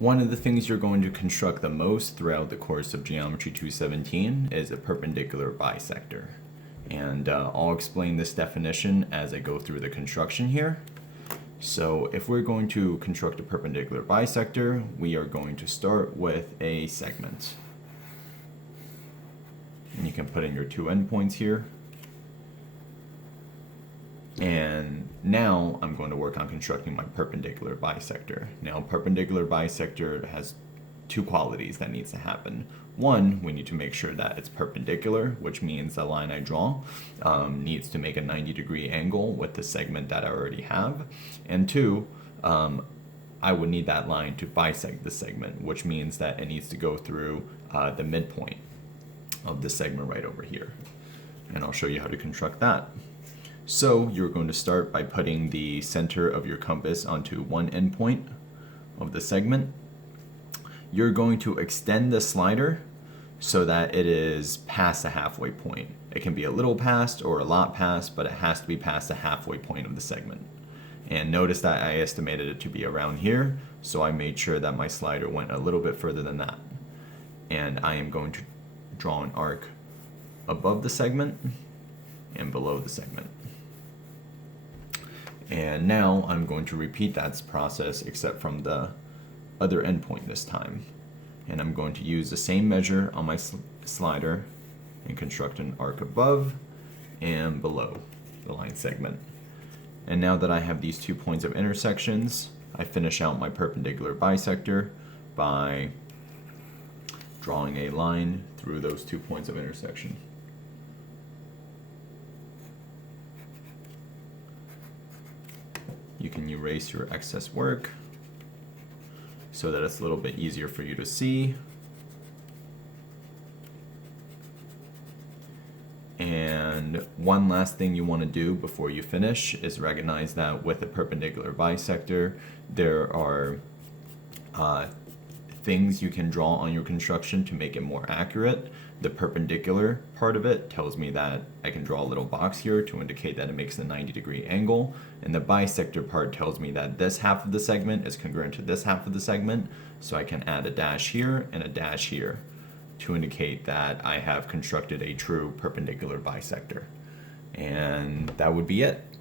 One of the things you're going to construct the most throughout the course of Geometry 217 is a perpendicular bisector. And I'll explain this definition as I go through the construction here. So if we're going to construct a perpendicular bisector, we are going to start with a segment. And you can put in your two endpoints here. And now I'm going to work on constructing my perpendicular bisector. Now, perpendicular bisector has two qualities that needs to happen. One, we need to make sure that it's perpendicular, which means the line I draw needs to make a 90-degree angle with the segment that I already have. And two, I would need that line to bisect the segment, which means that it needs to go through the midpoint of the segment right over here. And I'll show you how to construct that. So you're going to start by putting the center of your compass onto one endpoint of the segment. You're going to extend the slider so that it is past the halfway point. It can be a little past or a lot past, but it has to be past the halfway point of the segment. And notice that I estimated it to be around here, so I made sure that my slider went a little bit further than that. And I am going to draw an arc above the segment and below the segment. And now I'm going to repeat that process except from the other endpoint this time. And I'm going to use the same measure on my slider and construct an arc above and below the line segment. And now that I have these 2 points of intersections, I finish out my perpendicular bisector by drawing a line through those 2 points of intersection. You can erase your excess work so that it's a little bit easier for you to see. And one last thing you want to do before you finish is recognize that with a perpendicular bisector, there are things you can draw on your construction to make it more accurate. The perpendicular part of it tells me that I can draw a little box here to indicate that it makes a 90-degree angle, and the bisector part tells me that this half of the segment is congruent to this half of the segment, so I can add a dash here and a dash here to indicate that I have constructed a true perpendicular bisector. And that would be it.